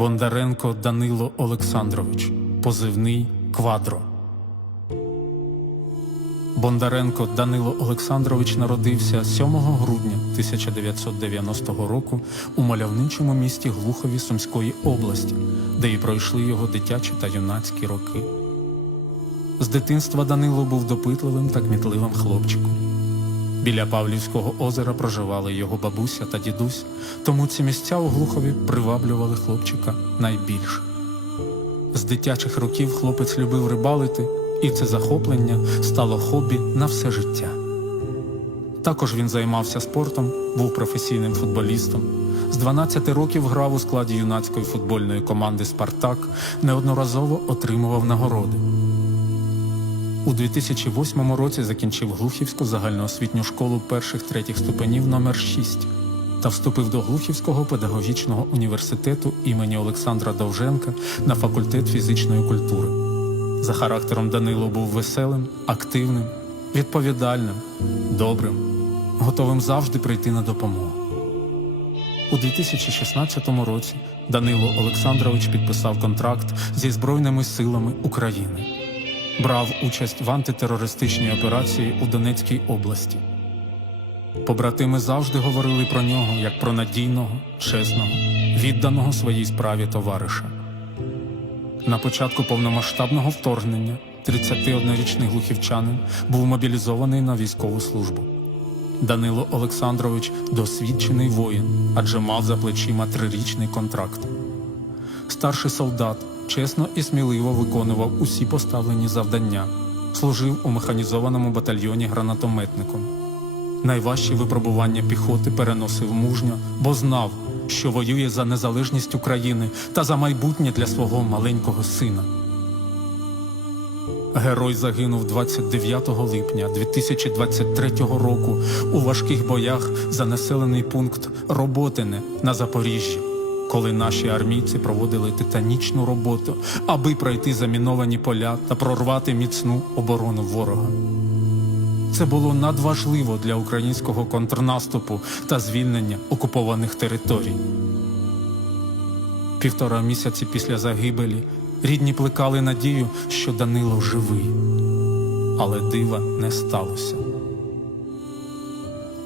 Бондаренко Данило Олександрович, позивний Квадро. Бондаренко Данило Олександрович народився 7 грудня 1990 року у мальовничому місті Глухові Сумської області, де і пройшли його дитячі та юнацькі роки. З дитинства Данило був допитливим та кмітливим хлопчиком. Біля Павлівського озера проживали його бабуся та дідусь, тому ці місця у Глухові приваблювали хлопчика найбільше. З дитячих років хлопець любив рибалити, і це захоплення стало хобі на все життя. Також він займався спортом, був професійним футболістом. З 12 років грав у складі юнацької футбольної команди Спартак, неодноразово отримував нагороди. У 2008 році закінчив Глухівську загальноосвітню школу перших третіх ступенів номер 6 та вступив до Глухівського педагогічного університету імені Олександра Довженка на факультет фізичної культури. За характером Данило був веселим, активним, відповідальним, добрим, готовим завжди прийти на допомогу. У 2016 році Данило Олександрович підписав контракт зі Збройними силами України брав участь в антитерористичній операції у Донецькій області. Побратими завжди говорили про нього як про надійного, чесного, відданого своїй справі товариша. На початку повномасштабного вторгнення 31-річний глухівчанин був мобілізований на військову службу. Данило Олександрович досвідчений воїн, адже мав за плечима трирічний контракт. Старший солдат чесно і сміливо виконував усі поставлені завдання, служив у механізованому батальйоні гранатометником. Найважчі випробування піхоти переносив мужньо, бо знав, що воює за незалежність України та за майбутнє для свого маленького сина. Герой загинув 29 липня 2023 року у важких боях за населений пункт Роботине на Запоріжжі, коли наші армійці проводили титанічну роботу, аби пройти заміновані поля та прорвати міцну оборону ворога. Це було надважливо для українського контрнаступу та звільнення окупованих територій. Півтора місяці після загибелі рідні плекали надію, що Данило живий, але дива не сталося.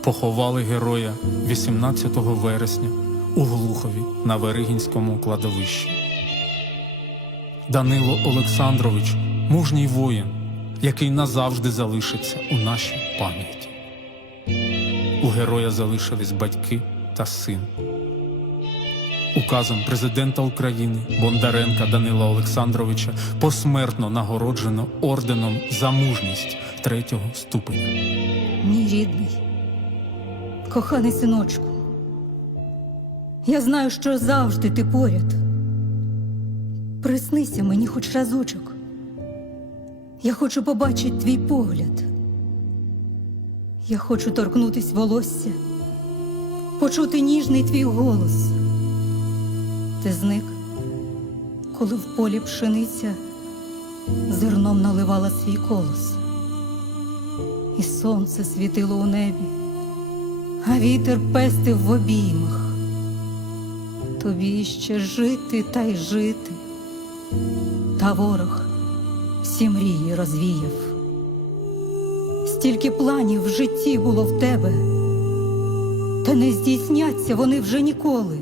Поховали героя 18 вересня у Глухові на Веригінському кладовищі. Данило Олександрович мужній воїн, який назавжди залишиться у нашій пам'яті. У героя залишились батьки та син. Указом президента України Бондаренка Данила Олександровича посмертно нагороджено орденом за мужність третього ступеня. Мій рідний, коханий синочку, я знаю, що завжди ти поряд. Приснися мені хоч разочок. Я хочу побачити твій погляд. Я хочу торкнутись волосся, почути ніжний твій голос. Ти зник, коли в полі пшениця зерном наливала свій колос і сонце світило у небі, а вітер пестив в обіймах. Тобі ще жити та й жити, та ворог всі мрії розвіяв. Стільки планів в житті було в тебе, та не здійсняться вони вже ніколи.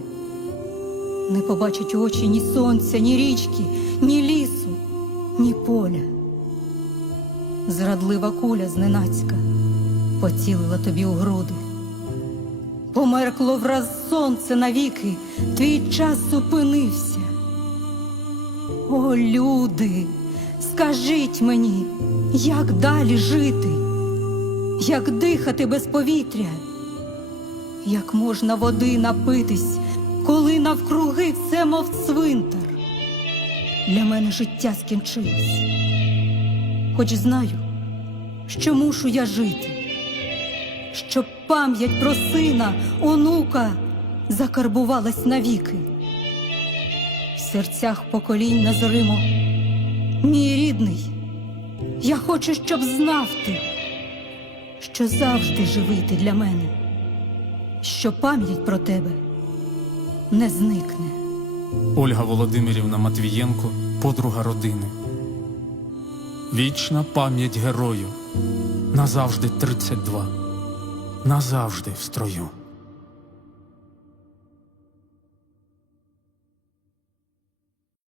Не побачать очі ні сонця, ні річки, ні лісу, ні поля. Зрадлива куля зненацька поцілила тобі у груди. Померкло враз сонце навіки, твій час зупинився. О, люди, скажіть мені, як далі жити, як дихати без повітря, як можна води напитись, коли навкруги все мов цвинтар. Для мене життя скінчилось, хоч знаю, що мушу я жити щоб пам'ять про сина, онука закарбувалась навіки. В серцях поколінь незримо. Мій рідний, я хочу, щоб знав ти, що завжди живий ти для мене, що пам'ять про тебе не зникне Ольга Володимирівна Матвієнко, подруга родини. Вічна пам'ять герою. Назавжди 32. Назавжди в строю.